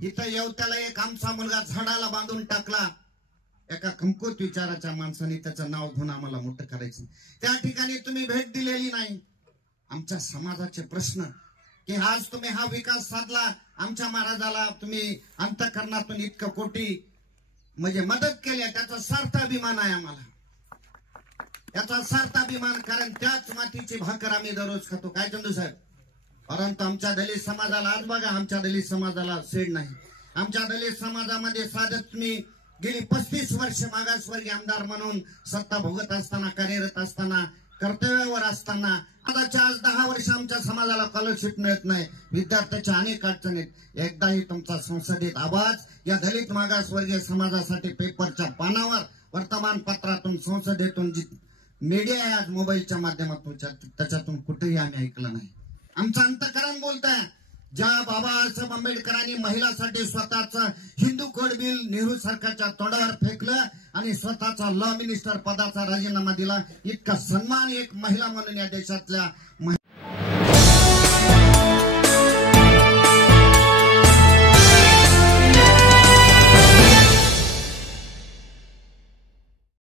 इथं येवत्याला एक आमचा मुलगा झाडाला बांधून टाकला, एका कमकुवत विचाराच्या माणसाने त्याचं नाव घेऊन आम्हाला मोठं करायचं. त्या ठिकाणी तुम्ही भेट दिलेली नाही. आमच्या समाजाचे प्रश्न की आज तुम्ही हा विकास साधला, आमच्या महाराजाला तुम्ही अंतःकरणातून इतकं कोटी म्हणजे मदत केली, त्याचा सार्थ अभिमान आहे आम्हाला, याचा सार्थ अभिमान. कारण त्याच मातीची भाकर आम्ही दररोज खातो. काय चंदू साहेब? परंतु आमच्या दलित समाजाला आज बघा, आमच्या दलित समाजाला सेड नाही. आमच्या दलित समाजामध्ये साधत मी गेली 35 वर्ष मागासवर्गीय आमदार म्हणून सत्ता भोगत असताना, कार्यरत असताना, कर्तव्यावर असताना, आताच्या आज 10 वर्ष आमच्या समाजाला स्कॉलरशिप मिळत नाही, विद्यार्थ्याच्या अनेक अडचणीत. एकदाही तुमचा संसदेत आवाज या दलित मागासवर्गीय समाजासाठी पेपरच्या पानावर, वर्तमानपत्रातून, संसदेतून, जी मीडिया आहे आज मोबाईलच्या माध्यमातून, त्याच्यातून कुठेही आम्ही ऐकलं नाही. आमचं अंतःकरण बोलतंय. ज्या बाबासाहेब आंबेडकरांनी महिलांसाठी स्वतःच हिंदू कोड बिल नेहरू सरकारच्या तोंडावर फेकलं आणि स्वतःचा लॉ मिनिस्टर पदाचा राजीनामा दिला, इतका सन्मान एक महिला म्हणून या देशातल्या